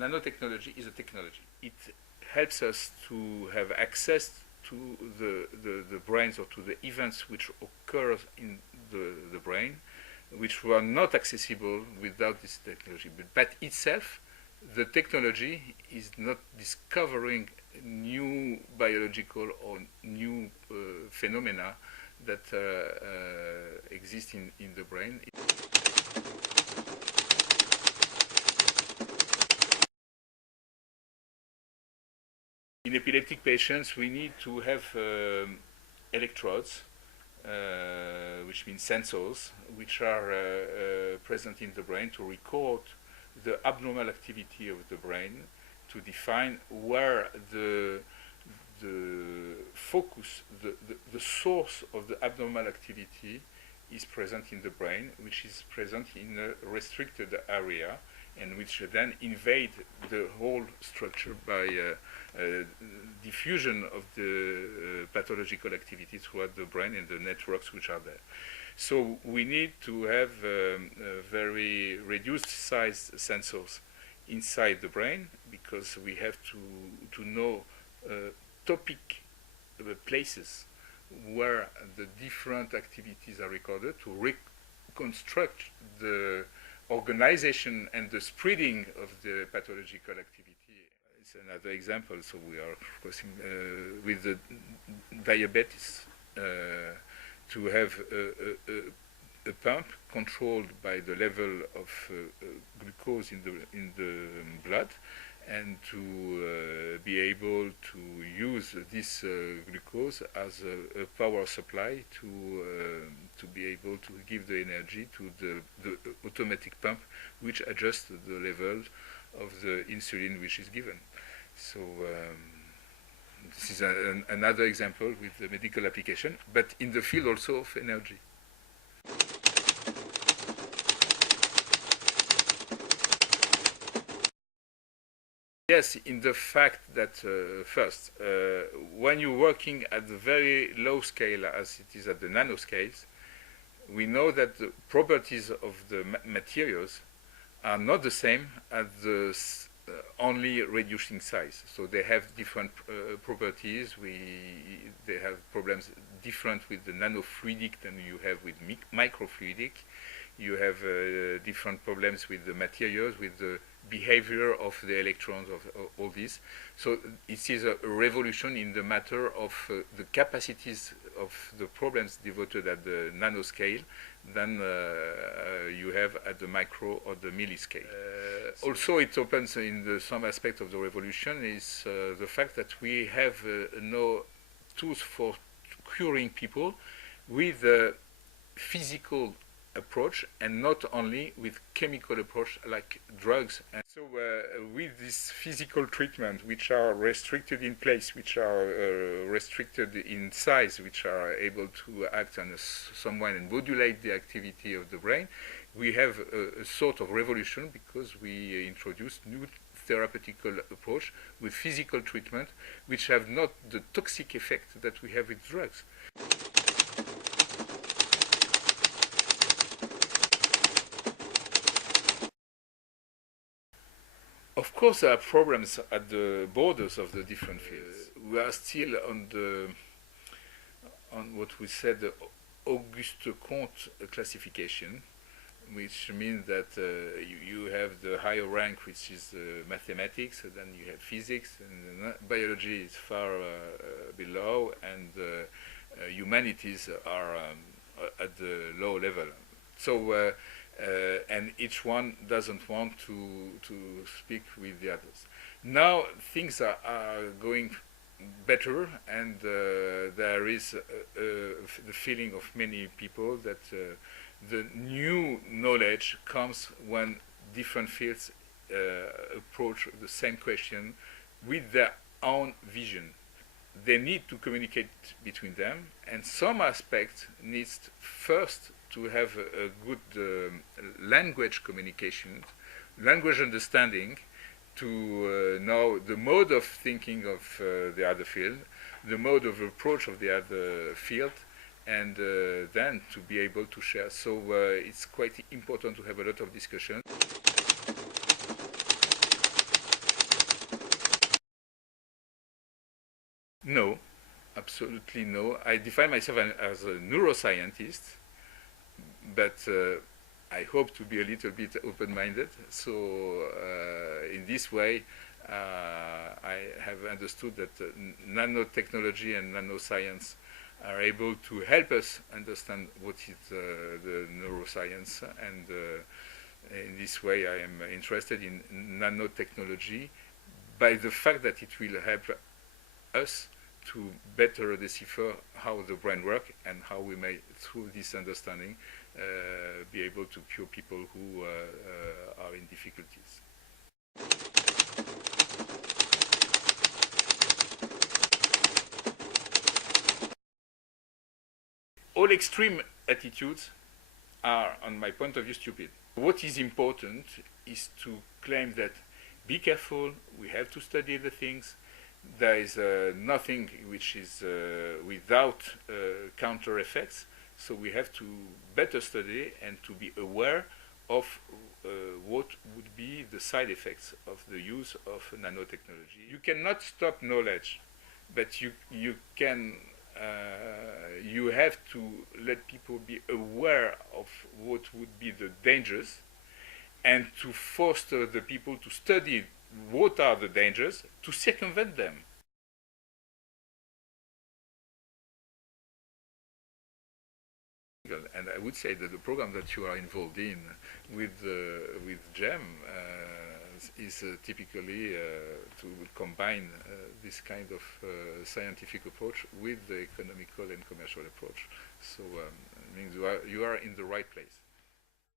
nanotechnology is a technology. It helps us to have access to the brains or to the events which occur in the brain, which were not accessible without this technology. But itself, the technology is not discovering new biological or new phenomena that exist in the brain. In epileptic patients, we need to have electrodes, which means sensors, which are present in the brain to record the abnormal activity of the brain, to define where the focus, the source of the abnormal activity is present in the brain, which is present in a restricted area, and which then invade the whole structure by diffusion of the pathological activity throughout the brain and the networks which are there. So we need to have very reduced size sensors inside the brain, because we have to know topic places where the different activities are recorded, to reconstruct the organization and the spreading of the pathological activity. It's another example. So we are, of course, with the diabetes, to have a pump controlled by the level of glucose in the blood, and to be able to use this glucose as a power supply to be able to give the energy to the automatic pump, which adjusts the level of the insulin which is given. So this is another example with the medical application, but in the field also of energy. Yes, in the fact that first, when you're working at the very low scale, as it is at the nanoscales, we know that the properties of the materials are not the same at the only reducing size. So they have different properties. They have problems different with the nanofluidic than you have with microfluidic. You have different problems with the materials, with the behavior of the electrons, of all this. So it is a revolution in the matter of the capacities of the problems devoted at the nanoscale than you have at the micro or the milliscale. Also, it opens in some aspect of the revolution is the fact that we have no tools for curing people with a physical approach, and not only with chemical approach like drugs. And so with this physical treatment, which are restricted in place, which are restricted in size, which are able to act on someone and modulate the activity of the brain, we have a sort of revolution, because we introduce new therapeutical approach with physical treatment, which have not the toxic effect that we have with drugs. Of course, there are problems at the borders of the different fields. We are still on what we said, the Auguste Comte classification, which means that you have the higher rank, which is mathematics, and then you have physics, and biology is far below, and humanities are at the low level. So. And each one doesn't want to speak with the others. Now things are going better, and there is the feeling of many people that the new knowledge comes when different fields approach the same question with their own vision. They need to communicate between them, and some aspects needs first to have a good language communication, language understanding, to know the mode of thinking of the other field, the mode of approach of the other field, and then to be able to share. So it's quite important to have a lot of discussion. No, absolutely no. I define myself as a neuroscientist, but I hope to be a little bit open-minded. So in this way, I have understood that nanotechnology and nanoscience are able to help us understand what is the neuroscience, and in this way I am interested in nanotechnology by the fact that it will help us to better decipher how the brain works and how we may, through this understanding, be able to cure people who are in difficulties. All extreme attitudes are, on my point of view, stupid. What is important is to claim that be careful, we have to study the things. There is nothing which is without counter effects, so we have to better study and to be aware of what would be the side effects of the use of nanotechnology. You cannot stop knowledge, but you can. You have to let people be aware of what would be the dangers, and to foster the people to study what are the dangers, to circumvent them. And I would say that the program that you are involved in with GEM is typically to combine this kind of scientific approach with the economical and commercial approach. So it means you are in the right place.